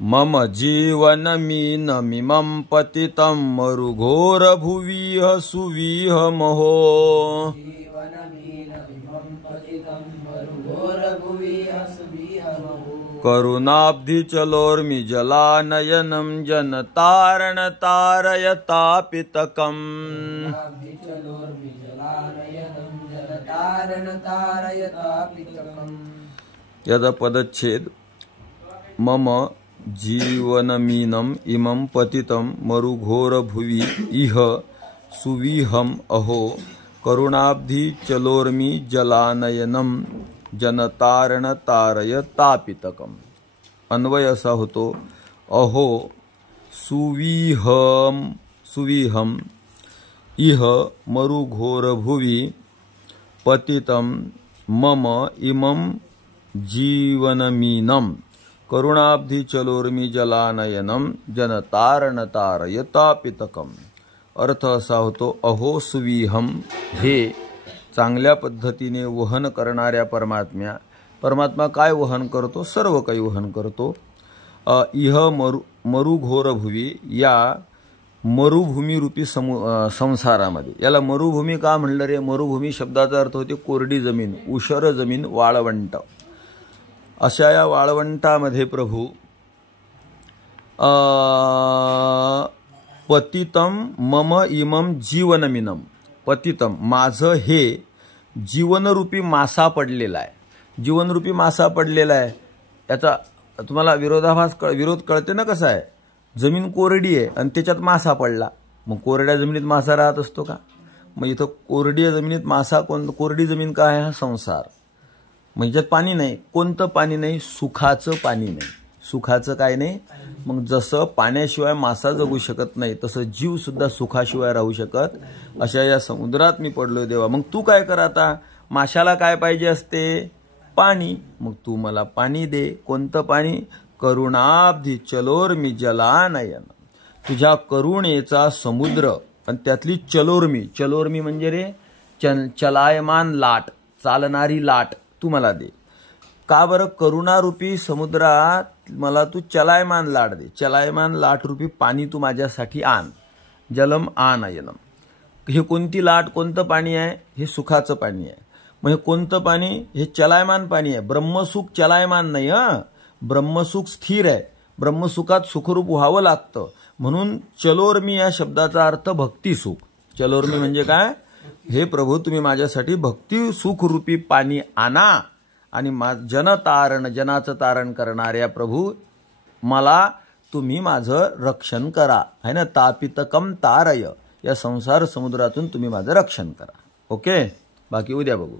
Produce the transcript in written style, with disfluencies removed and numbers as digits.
मम जीवनमीनमिमं पतितं मरुघोरभुविह सुविहमहो। करुणाब्धिचलोर्मि जलानयनं जनतारणतारयतापितकम्। यदपदच्छेद मम जीवनमीनम इमं पतितं मरुघोरभुवि इह सुविहम अहो। करुणाब्धि चलोर्मि जलानयनम जनतारणतारयतापितकम। अन्वय असा होतो अहो सुविहम इह मरुघोरभुवि पतितं मम इमं जीवनमीनम करुणाब्धि चलोर्मि जलानयनम जनतारणतारयतापितकम। अर्थ असा होतो अहो सुविहम, हे चांगल्या पद्धतीने वहन करणाऱ्या परमात्मा काय वहन करतो? सर्व काही वहन करतो। इह मरुघोरभुवि, या मरुभूमी रूपी संसारामध्ये। याला मरुभूमी का म्हणलं रे? मरुभूमी शब्दाचा अर्थ होते कोरडी जमीन, उषर जमीन, वाळवंट। अशा या वाळवंटामध्ये प्रभू पतितम मम इमम जीवनमीनम, पतितम माझं हे जीवनरूपी मासा पडलेला आहे। जीवनरूपी मासा पडलेला आहे याचा तुम्हाला विरोध कळते ना कसा आहे? जमीन कोरडी आहे आणि त्याच्यात मासा पडला, मग कोरड्या जमिनीत मासा राहत असतो का? मग इथं कोरड्या जमिनीत मासा, कोरडी जमीन काय आहे? हा संसार। म्हणजे पाणी नाही, कोणतं पाणी नाही? सुखाचं पाणी नाही। सुखाचं काय नाही? मग जसं पाण्याशिवाय मासा जगू शकत नाही तसं जीव सुद्धा सुखाशिवाय राहू शकत अशा या समुद्रात मी पडलोय देवा। मग तू काय कर आता? माशाला काय पाहिजे असते? पाणी। मग तू मला पाणी दे। कोणतं पाणी? करुणाब्धि चलोर्मि जलानयन, तुझ्या करुणेचा समुद्र आणि त्यातली चलोर्मी। चलोर्मी म्हणजे रे चलायमान लाट, चालणारी लाट तू मला दे। का बरं? करुणारूपी समुद्रात मला तू चलायमान लाट दे। चलायमान लाट रूपी पाणी तू माझ्यासाठी आण। जलम आनयनम, हे कोणती लाट, कोणतं पाणी आहे? हे सुखाचं पाणी आहे। मग हे कोणतं पाणी? हे चलायमान पाणी आहे। ब्रह्मसुख चलायमान नाही, ब्रह्मसुख स्थिर आहे। ब्रह्मसुखात सुखरूप व्हावं लागतं, म्हणून चलोर्मी या शब्दाचा अर्थ भक्ती सुख। चलोर्मी म्हणजे काय? हे प्रभू तुम्ही माझ्यासाठी भक्ती सुखरूपी पाणी आणा आणि जनाचं तारण करणाऱ्या प्रभू मला तुम्ही माझं रक्षण करा, है ना? तापितकम तारय, या संसार समुद्रातून तुम्ही माझं रक्षण करा। ओके, बाकी उद्या बघू।